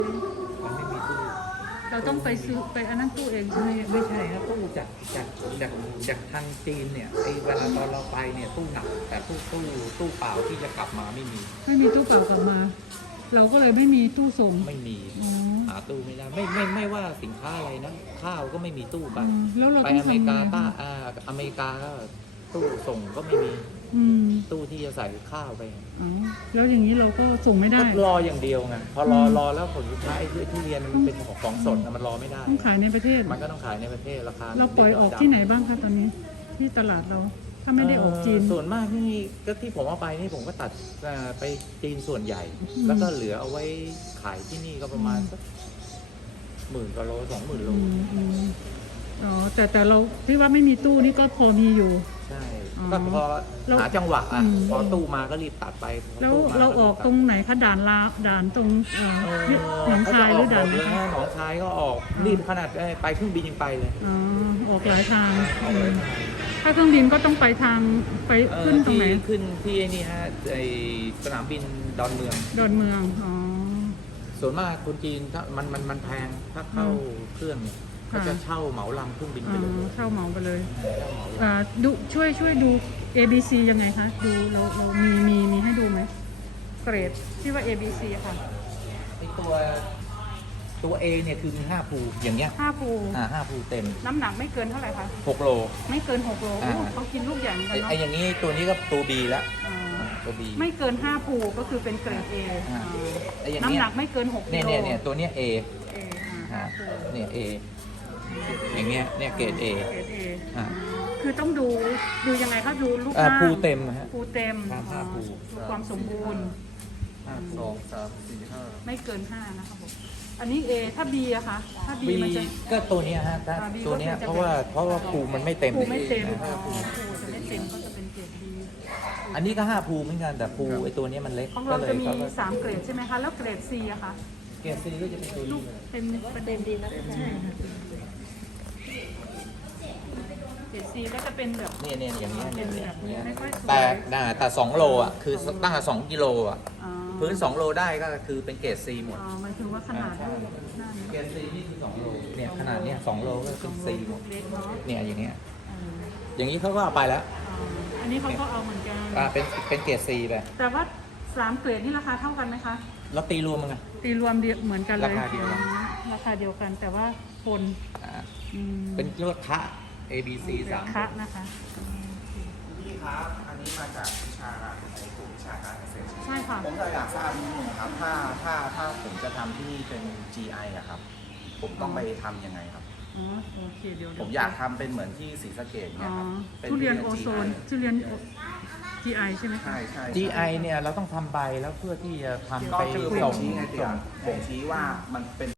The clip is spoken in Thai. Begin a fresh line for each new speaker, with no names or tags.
มันไม่มีตู้
เราต้องไปซื้อไปอันนั้นตู้เองใช่ไหม
ไม่ใช่ครับตู้จากทางจีนเนี่ยไอ้เวลาตอนเราไปเนี่ยตู้หนักแต่ตู้เปล่าที่จะกลับมาไม่มี
ไม่มีตู้เปล่ากลับมา เราก็เลยไม่มีตู้ส่ง
ไม่มี
อ๋อ
หาตู้ไม่ได้ไม่ว่าสินค้าอะไรนะข้าวก็ไม่มีตู้ไป
แล้วเรา
ไป
ต้อง
อเมริกา
ทำยังไง
ต้า
คะ
อเมริกาก็ตู้ส่งก็ไม่มี
อืม
ตู้ที่จะใส่ข้าวไป
อ๋อแล้วอย่างนี้เราก็ส่งไม่ได้
ก็รออย่างเดียวไงพอรอแล้วผลสุดท้ายไอ้ทุเรียนมันเป็นของสดนะมันรอไม่ได้
ต้องขายในประเทศ
มันก็ต้องขายในประเทศราคา
เราปล่อยออกที่ไหนบ้างคะตอนนี้ ที่ตลาดเรา ถ้าไม่ได้ออกจีน
ส่วนมากนี่ก็ที่ผมเอาไปนี่ผมก็ตัดไปจีนส่วนใหญ่
อืม
แล้วก็เหลือเอาไว้ขายที่นี่ก็ประมาณสัก10,000 กว่าโล20,000 โล
อ๋อแต่เราที่ว่าไม่มีตู้นี่ก็พอมีอยู่
ใช่
อ๋อ
ก็พอ
เรา
หาจังหวะอ่ะ
อืม
พอตู้มาก็รีบตัดไปพ
แล้ว
ตู้ม
เราออกตรงไหนคะด่านลาวด่านตรงหนองคายหรือด่าน
เล
ไหน
ย
คะ
ฮะหนองคายก็ออกรีบขนาดไปเครื่องบินยังไปเลย
อ๋อออกหลายทางถ้าเครื่องบินก็ต้องไปทางไปขึ้นตรงไหน
ขึ้นที่ไอ้นี่ฮะไอสนามบินดอนเมือง
ดอนเมืองอ๋อ
ส่วนมากคนจีนถ้ามันแพงถ้าเข้าเครื่องเนี่ย
ค่ะ
เขาจะเช่าเหมาลำเครื่องบินไปเลย
เช่าเหมาไปเลย
เช่าเหมาลำ
ดูช่วยดู ABC ยังไงคะดูเรามีให้ดูไหมเกรดที่ว่า ABC อะค่ะ
ไอตัว A เนี่ยคือมี5 ภูอย่างเงี้ย
5 ภู
5 ภูเต็ม
น้ำหนักไม่เกินเท่าไหร่คะ
6 โล
ไม่เกิน 6 โล
อ่า
โอ้เขากินลูกใหญ่เหมือนกันเนาะ
ไออย่างนี้ตัวนี้ก็ตัว B แล้ว
อ่า
ตัว B
ไม่เกิน 5 ภูก็คือเป็นเกรด A
อ่าไออย่าง
น้ำ
เงี้ย
หนักไม่เกิน 6 กิ
เนี่ย
โล
เนี่ยตัวเนี้ย A
เอ
อ่า
ภู
เนี่ย A อย่างเงี้ยเนี่ยเกรด A
เกรด A
อ่า
คือต้องดูยังไงคะดูรูป
อ่า
ร่าง
ภูเต็มนะฮะ
ภูเต็ม
ครับ
อ๋อ
ภู
ดูความสมบูรณ์
2 3 4 5
ไม่เกิน 5 นะคะผมอันนี้ A ถ้า B อะคะถ้า B
บี
มันจะ
ก็ตัวเนี้ยฮะถ้า
B
ตัวเนี้ย
ก็คือจะ
เพราะว่าภูมันไม่เต็ม
ภูไม่เต็ม
นะ
อ๋อ
ฮะ
ภูจะไม่เต็มก็จะเป็นเกรด B
อันนี้ก็5 ภูเหมือนกันแต่ภูไอตัวเนี้ยมันเล็ก
ของ
ก็
เรา
เลย
จะมี
เขาก็
3 เกรดใช่ไหมคะ แล้วเกรด C อะคะ
เกรด C ก็จะเป็นตัวนี้เลย
เป็นประเด็นดีนะใช่ค่ะเกรด C ก็จะเป็นแบบ
เนี่ยอย่างเงี้ย
เป็นแบบนี้ไม่ค่อยสวย
แต่2 โลอ่ะคือตั้งแต่2 กิโลอ่ะ
อ๋อ
พื้น2 โลได้ก็คือเป็นเกรด C หมด
อ๋อหมายถึงว่าขนาดลูกหน้านี้
เกรด C นี่คือ2 โลเนี่ยขนาดเนี้ย2 โลก็คือ C หมด
เล็กเนาะ
เนี่ยอย่างเงี้ย
อ๋อ
อย่างนี้เขาก็เอาไปแล้ว
อันนี้เขาก็เอาเหมือนกัน
เป็นเกรด C ไป
แต่ว่า3 เกรดนี่ราคาเท่ากันไหมคะ
แล้วตีรวมมันไง
ตีรวมเดียวเหมือนกันเลย
ราคาเดียวกัน
ราคาเดียวกันแต่ว่าคน
อ่า
อืม
เป็นเรียกว่าคะ A B C 3
คะนะคะ
พี่ครับ อันนี้มาจากวิชาในกลุ่มวิชาการเกษตร
ใช่ค่ะ
ผมก็อยากทราบนิดนึงครับ ถ้าผมจะทำที่นี่เป็น GI อะครับ ผมต้องไปทำยังไงครับ
อ๋อโอเคเดี๋ยว
ผมอยากทำเป็นเหมือนที่ศรีสะเกษ
อ๋
เนี่
อย
ครับป็
ทุเรียน
GI
โอโซนทุเรียน GI ใช่ไหมคะ
ใช่ใช่
GI เนี่ยเราต้องทำใบแล้วเพื่อที่จะทำ
ก็
ไป
คือผม
ส่ง
ชี้ไงเตี๋ยผมชี้ว่ามันเป็น